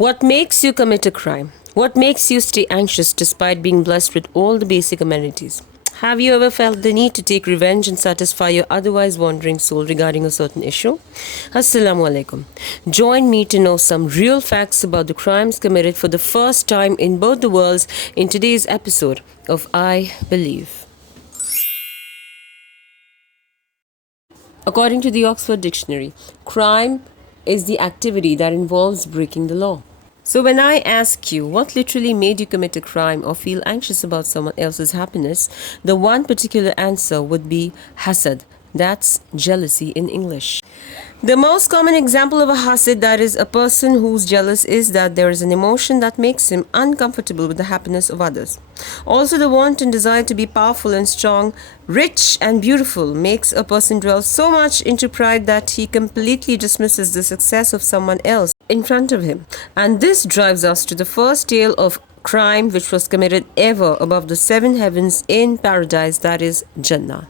What makes you commit a crime? What makes you stay anxious despite being blessed with all the basic amenities? Have you ever felt the need to take revenge and satisfy your otherwise wandering soul regarding a certain issue? Assalamu alaikum. Join me to know some real facts about the crimes committed for the first time in both the worlds in today's episode of I Believe. According to the Oxford Dictionary, crime is the activity that involves breaking the law. So when I ask you what literally made you commit a crime or feel anxious about someone else's happiness, the one particular answer would be hasad. That's jealousy in English. The most common example of a hasid, that is a person who's jealous, is that there is an emotion that makes him uncomfortable with the happiness of others. Also, the want and desire to be powerful and strong, rich and beautiful makes a person dwell so much into pride that he completely dismisses the success of someone else in front of him. And this drives us to the first tale of crime which was committed ever above the seven heavens in paradise, that is Jannah.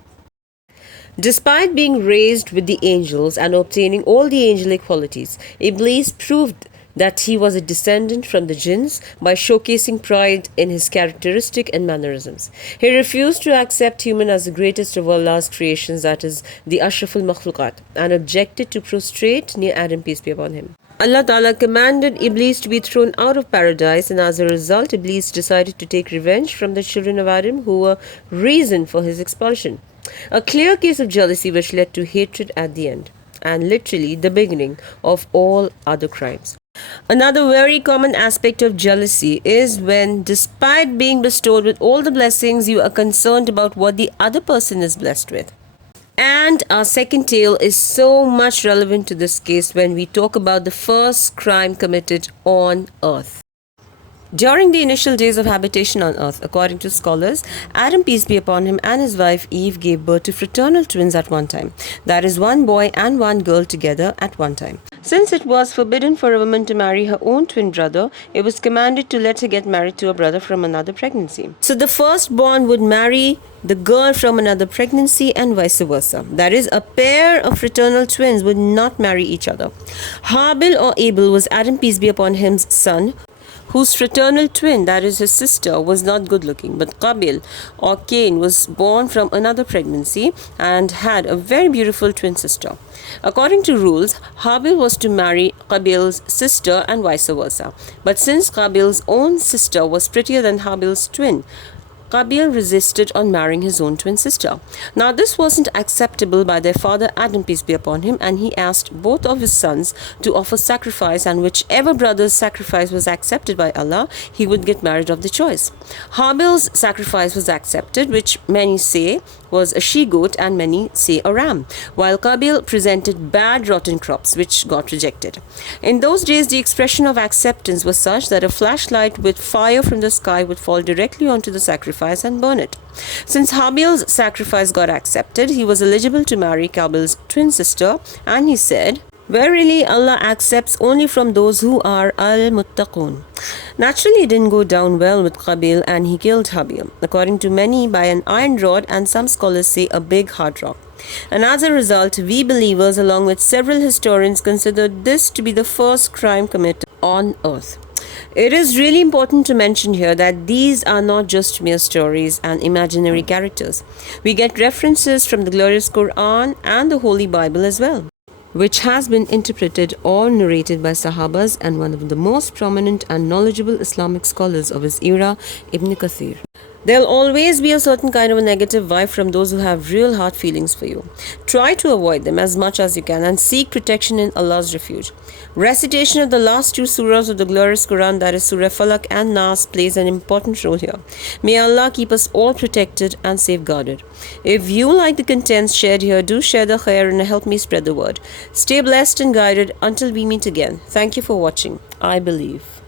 Despite being raised with the angels and obtaining all the angelic qualities, Iblis proved that he was a descendant from the jinns by showcasing pride in his characteristic and mannerisms. He refused to accept human as the greatest of Allah's creations, that is, the Ashraful Makhluqat, and objected to prostrate near Adam, peace be upon him. Allah Ta'ala commanded Iblis to be thrown out of paradise, and as a result, Iblis decided to take revenge from the children of Adam who were reason for his expulsion. A clear case of jealousy which led to hatred at the end, and literally the beginning of all other crimes. Another very common aspect of jealousy is when, despite being bestowed with all the blessings, you are concerned about what the other person is blessed with. And our second tale is so much relevant to this case when we talk about the first crime committed on earth. During the initial days of habitation on earth, according to scholars, Adam, peace be upon him, and his wife Eve gave birth to fraternal twins at one time. That is, one boy and one girl together at one time. Since it was forbidden for a woman to marry her own twin brother, it was commanded to let her get married to a brother from another pregnancy. So the firstborn would marry the girl from another pregnancy and vice versa. That is, a pair of fraternal twins would not marry each other. Habil or Abel was Adam, peace be upon him's son, whose fraternal twin, that is his sister, was not good looking. But Qabil or Cain was born from another pregnancy and had a very beautiful twin sister. According to rules, Habil was to marry Qabil's sister and vice versa. But since Qabil's own sister was prettier than Habil's twin, Qabil resisted on marrying his own twin sister. Now this wasn't acceptable by their father Adam, peace be upon him, and he asked both of his sons to offer sacrifice, and whichever brother's sacrifice was accepted by Allah, he would get married of the choice. Habil's sacrifice was accepted, which many say was a she-goat and many say a ram, while Qabil presented bad rotten crops, which got rejected. In those days, the expression of acceptance was such that a flashlight with fire from the sky would fall directly onto the sacrifice and burn it. Since Habil's sacrifice got accepted, he was eligible to marry Qabil's twin sister, and he said, "Verily, Allah accepts only from those who are al-muttaqun." Naturally, it didn't go down well with Qabil, and he killed Habil, according to many by an iron rod, and some scholars say a big hard rock. And as a result, we believers, along with several historians, considered this to be the first crime committed on earth. It is really important to mention here that these are not just mere stories and imaginary characters. We get references from the glorious Quran and the Holy Bible as well, which has been interpreted or narrated by Sahabas and one of the most prominent and knowledgeable Islamic scholars of his era, Ibn Kathir. There'll always be a certain kind of a negative vibe from those who have real heart feelings for you. Try to avoid them as much as you can and seek protection in Allah's refuge. Recitation of the last two surahs of the glorious Quran, that is Surah Falaq and Nas, plays an important role here. May Allah keep us all protected and safeguarded. If you like the contents shared here, do share the khair and help me spread the word. Stay blessed and guided until we meet again. Thank you for watching. I Believe.